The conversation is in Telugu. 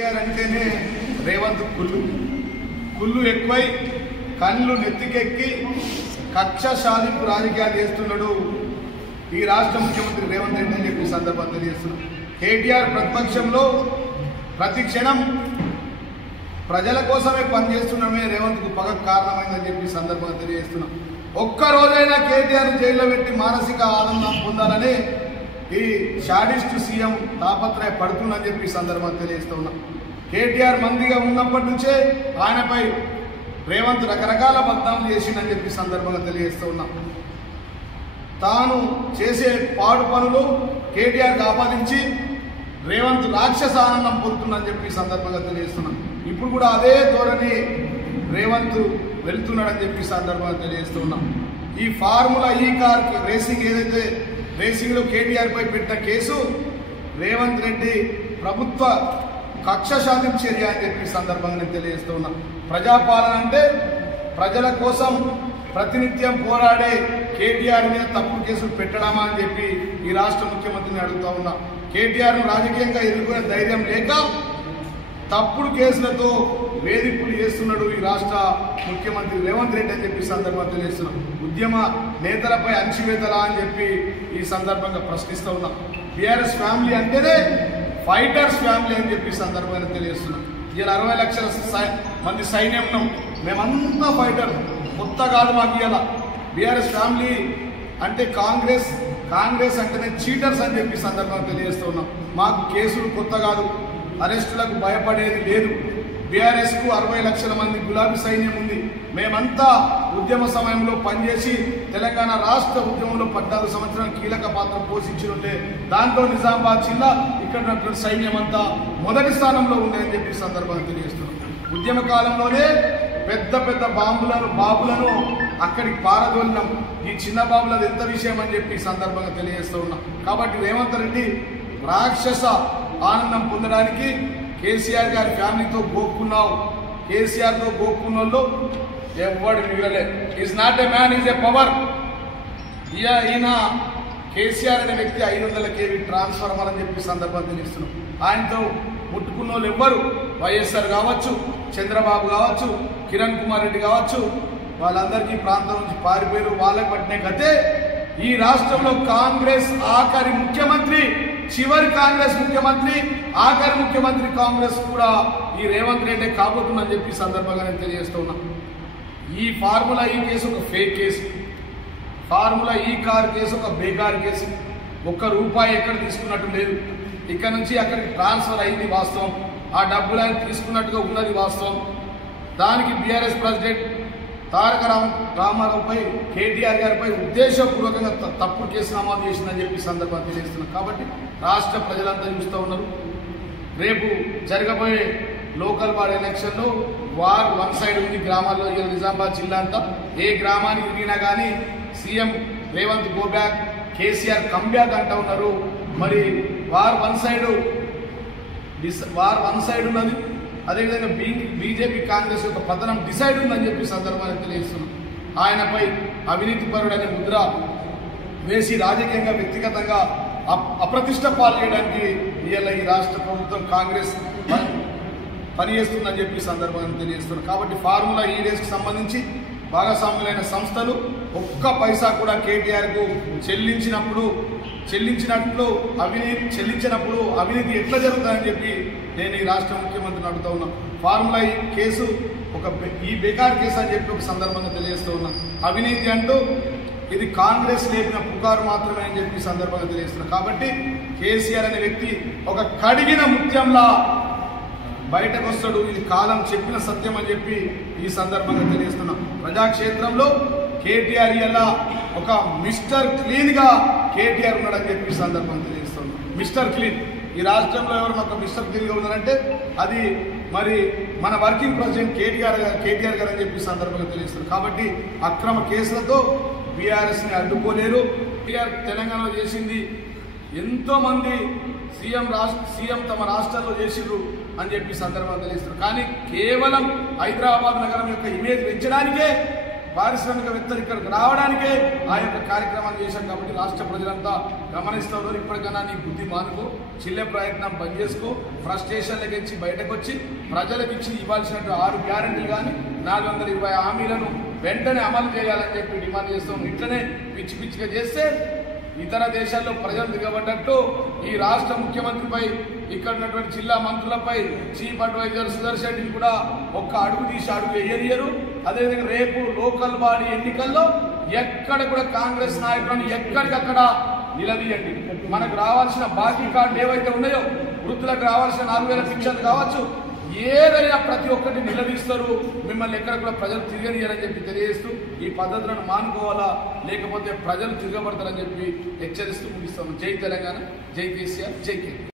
కేటీఆర్ అంటేనే రేవంత్ కుళ్ళు ఎక్కువై కళ్ళు నెత్తికెక్కి కక్ష సాధింపు రాజకీయాలు చేస్తున్నాడు ఈ రాష్ట్ర ముఖ్యమంత్రి రేవంత్ రెడ్డి అని చెప్పి సందర్భంగా తెలియజేస్తున్నాడు. కేటీఆర్ ప్రతిపక్షంలో ప్రతి క్షణం ప్రజల కోసమే పనిచేస్తున్నామే రేవంత్కు పగకు కారణమైందని చెప్పి సందర్భంగా తెలియజేస్తున్నాం. ఒక్కరోజైనా కేటీఆర్ జైల్లో పెట్టి మానసిక ఆనందం పొందాలని ఈ షాడిస్ట్ సీఎం తాపత్రయ పడుతుందని చెప్పి సందర్భంగా తెలియజేస్తూ ఉన్నాం. కేటీఆర్ మందిగా ఉన్నప్పటి నుంచే ఆయనపై రేవంత్ రకరకాల బద్నాలు చేసిందని చెప్పి సందర్భంగా తెలియజేస్తూ ఉన్నాం. తాను చేసే పాడు పనులు కేటీఆర్కి ఆపాదించి రేవంత్ రాక్షస ఆనందం పొందుతుందని చెప్పి సందర్భంగా తెలియజేస్తున్నాం. ఇప్పుడు కూడా అదే ధోరణి రేవంత్ వెళ్తున్నాడని చెప్పి సందర్భంగా తెలియజేస్తూ ఉన్నాం. ఈ ఫార్ములా ఈ కార్ రేసింగ్ ఏదైతే రేసింగ్లో కేటీఆర్ పై పెట్టిన కేసు రేవంత్ రెడ్డి ప్రభుత్వ కక్ష సాధింపు చర్య అని చెప్పి సందర్భంగా నేను తెలియజేస్తూ ఉన్నా. ప్రజాపాలన అంటే ప్రజల కోసం ప్రతినిత్యం పోరాడే కేటీఆర్ మీద తప్పుడు కేసులు పెట్టడమా అని చెప్పి ఈ రాష్ట్ర ముఖ్యమంత్రిని అడుగుతా ఉన్నా. కేటీఆర్ను రాజకీయంగా ఎదుర్కొనే ధైర్యం లేక తప్పుడు కేసులతో వేధింపులు చేస్తున్నాడు ఈ రాష్ట్ర ముఖ్యమంత్రి రేవంత్ రెడ్డి అని చెప్పి సందర్భంగా తెలియజేస్తున్నాం. ఉద్యమ నేతలపై అణచివేతలా అని చెప్పి ఈ సందర్భంగా ప్రశ్నిస్తూ ఉన్నాం. బీఆర్ఎస్ ఫ్యామిలీ అంటేనే ఫైటర్స్ ఫ్యామిలీ అని చెప్పి సందర్భంగా తెలియజేస్తున్నాం. ఇలా 60 లక్షల మంది సైన్యం ఉన్నాం, మేమంతా ఫైటర్, కొత్త కాదు మాకు. ఇలా బీఆర్ఎస్ ఫ్యామిలీ అంటే కాంగ్రెస్ అంటేనే చీటర్స్ అని చెప్పి సందర్భంగా తెలియజేస్తూ ఉన్నాం. మాకు కేసులు కొత్త కాదు, అరెస్టులకు భయపడేది లేదు. బీఆర్ఎస్కు 60 లక్షల మంది గులాబీ సైన్యం ఉంది. మేమంతా ఉద్యమ సమయంలో పనిచేసి తెలంగాణ రాష్ట్ర ఉద్యమంలో 14 సంవత్సరాలు కీలక పాత్ర పోషించినుంటే దాంట్లో నిజామాబాద్ జిల్లా ఇక్కడ సైన్యం అంతా మొదటి స్థానంలో ఉందని చెప్పి సందర్భంగా తెలియజేస్తున్నాం. ఉద్యమ కాలంలోనే పెద్ద పెద్ద బాబులను అక్కడికి పారదోలినాం. ఈ చిన్న బాబులది ఎంత విషయం అని చెప్పి సందర్భంగా తెలియజేస్తూ ఉన్నాం. కాబట్టి రేవంత్ రెడ్డి రాక్షస ఆనందం పొందడానికి కేసీఆర్ గారి ఫ్యామిలీతో గోక్కున్నావు. కేసీఆర్తో గోక్కున్న వాళ్ళు ఎవడు మిగలలే. Is not a man, is a power. ఈయన కేసీఆర్ అనే వ్యక్తి 500 kV ట్రాన్స్ఫార్మర్ అని చెప్పి సందర్భం తెలుస్తున్నాం. ఆయనతో ముట్టుకున్న వాళ్ళు ఎవ్వరు వైఎస్ఆర్ కావచ్చు, చంద్రబాబు కావచ్చు, కిరణ్ కుమార్ రెడ్డి కావచ్చు, వాళ్ళందరికీ ప్రాంతం నుంచి పారిపోయారు. వాళ్ళకి పట్టిన గతే ఈ రాష్ట్రంలో కాంగ్రెస్ ఆఖరి ముఖ్యమంత్రి, చివరి కాంగ్రెస్ ముఖ్యమంత్రి, ఆఖరి ముఖ్యమంత్రి కాంగ్రెస్ కూడా ఈ రేవంత్ రెడ్డి కాబోతుందని చెప్పి సందర్భంగా నేను తెలియజేస్తూ ఉన్నా. ఈ ఫార్ములా ఈ కేసు ఒక ఫేక్ కేసు, ఫార్ములా ఈ కార్ కేసు ఒక బేకార్ కేసు. ₹1 ఎక్కడ తీసుకున్నట్టు లేదు. ఇక్కడ నుంచి అక్కడికి ట్రాన్స్ఫర్ అయింది వాస్తవం, ఆ డబ్బులు ఆయన తీసుకున్నట్టుగా ఉన్నది వాస్తవం. దానికి బీఆర్ఎస్ ప్రెసిడెంట్ తారక రామారావుపై, కేటీఆర్ గారిపై ఉద్దేశపూర్వకంగా తప్పుడు కేసు నమోదు చేసిందని చెప్పి సందర్భంగా తెలియజేస్తున్నాం. కాబట్టి రాష్ట్ర ప్రజలంతా చూస్తూ ఉన్నారు. రేపు జరగబోయే లోకల్ బాడీ ఎలక్షన్లో వార్ వన్ సైడ్ ఉంది గ్రామాల్లో. నిజామాబాద్ జిల్లా అంతా ఏ గ్రామానికి తిరిగినా కానీ CM Revanth go back, KCR come back అంటూ ఉన్నారు. మరి వార్ వన్ సైడ్ ఉన్నది. అదేవిధంగా బీజేపీ కాంగ్రెస్ యొక్క పతనం డిసైడ్ ఉందని చెప్పి సందర్భాన్ని తెలియజేస్తున్నాం. ఆయనపై అవినీతి పరుడనే ముద్ర వేసి రాజకీయంగా వ్యక్తిగతంగా అప్రతిష్ట పాలు చేయడానికి ఇవాళ ఈ రాష్ట్ర ప్రభుత్వం కాంగ్రెస్ పనిచేస్తుందని చెప్పి సందర్భాన్ని తెలియజేస్తున్నాం. కాబట్టి ఫార్ములా ఈ రేస్కి సంబంధించి భాగస్వాములైన సంస్థలు ఒక్క పైసా కూడా కేటీఆర్కు చెల్లించినప్పుడు అవినీతి ఎట్లా జరుగుతుందని చెప్పి నేను ఈ రాష్ట్ర ముఖ్యమంత్రిని అడుగుతూ ఉన్నాను. ఫార్ములా ఈ కేసు ఈ బేకార్ కేసు అని చెప్పి ఒక సందర్భంగా తెలియజేస్తూ ఉన్నాను. అవినీతి అంటూ ఇది కాంగ్రెస్ లేపిన పుకారు మాత్రమే అని చెప్పి సందర్భంగా తెలియజేస్తున్నాను. కాబట్టి కేసీఆర్ అనే వ్యక్తి ఒక కడిగిన ముత్యంలా బయటకు వస్తాడు. ఇది కాలం చెప్పిన సత్యం అని చెప్పి ఈ సందర్భంగా తెలియజేస్తున్నాం. ప్రజాక్షేత్రంలో కేటీఆర్ ఇలా ఒక మిస్టర్ క్లీన్గా కేటీఆర్ ఉన్నాడని చెప్పి సందర్భంగా తెలియజేస్తున్నాం. మిస్టర్ క్లీన్ ఈ రాష్ట్రంలో ఎవరైనా ఒక మిస్టర్ క్లీన్గా ఉన్నారంటే అది మరి మన వర్కింగ్ ప్రెసిడెంట్ కేటీఆర్ గారు అని చెప్పి సందర్భంగా తెలియజేస్తున్నారు. కాబట్టి అక్రమ కేసులతో బీఆర్ఎస్ని అడ్డుకోలేరు. బీఆర్ తెలంగాణలో చేసింది ఎంతోమంది సీఎం తమ రాష్ట్రాల్లో చేసిర్రు అని చెప్పి సందర్భంగా తెలియజేస్తున్నారు. కానీ కేవలం హైదరాబాద్ నగరం యొక్క ఇమేజ్ పెంచడానికే, పారిశ్రామికవేత్తలు ఇక్కడికి రావడానికే ఆ యొక్క కార్యక్రమాన్ని చేశాం. కాబట్టి రాష్ట్ర ప్రజలంతా గమనిస్తూ ఉన్నారు. ఇప్పటికైనా నీ బుద్ధి మానుకో. చిల్లె ప్రయత్నం బంద్ చేసుకో, ఫ్రస్ట్రేషన్లకు ఇచ్చి బయటకు వచ్చి ప్రజలకు ఇచ్చి ఇవ్వాల్సినట్టు 6 గ్యారెంటీలు కానీ 420 హామీలను వెంటనే అమలు చేయాలని చెప్పి డిమాండ్ చేస్తాం. ఇట్లనే పిచ్చి పిచ్చిగా చేస్తే ఇతర దేశాల్లో ప్రజలు దిగబడ్డట్టు ఈ రాష్ట్ర ముఖ్యమంత్రిపై, ఇక్కడ ఉన్నటువంటి జిల్లా మంత్రులపై, చీఫ్ అడ్వైజర్ సుదర్శన్ రెడ్డిని కూడా ఒక్క అడుగు తీసి అడుగు వేయనియరు. అదేవిధంగా రేపు లోకల్ బాడీ ఎన్నికల్లో ఎక్కడ కూడా కాంగ్రెస్ నాయకులను ఎక్కడికక్కడ నిలదీయండి. మనకు రావాల్సిన బాకీ కార్డులు ఏవైతే ఉన్నాయో, వృద్ధులకు రావాల్సిన 4000 పింఛన్లు కావచ్చు, ఏదైనా ప్రతి ఒక్కటి నిలదీస్తారు. మిమ్మల్ని ఎక్కడ కూడా ప్రజలు తిరగనియరని చెప్పి తెలియజేస్తూ ఈ పద్ధతులను మానుకోవాలా, లేకపోతే ప్రజలు తిరగబడతారని చెప్పి హెచ్చరిస్తూ ముగిస్తాము. జై తెలంగాణ, జై కేసీఆర్, జై కేంద్ర.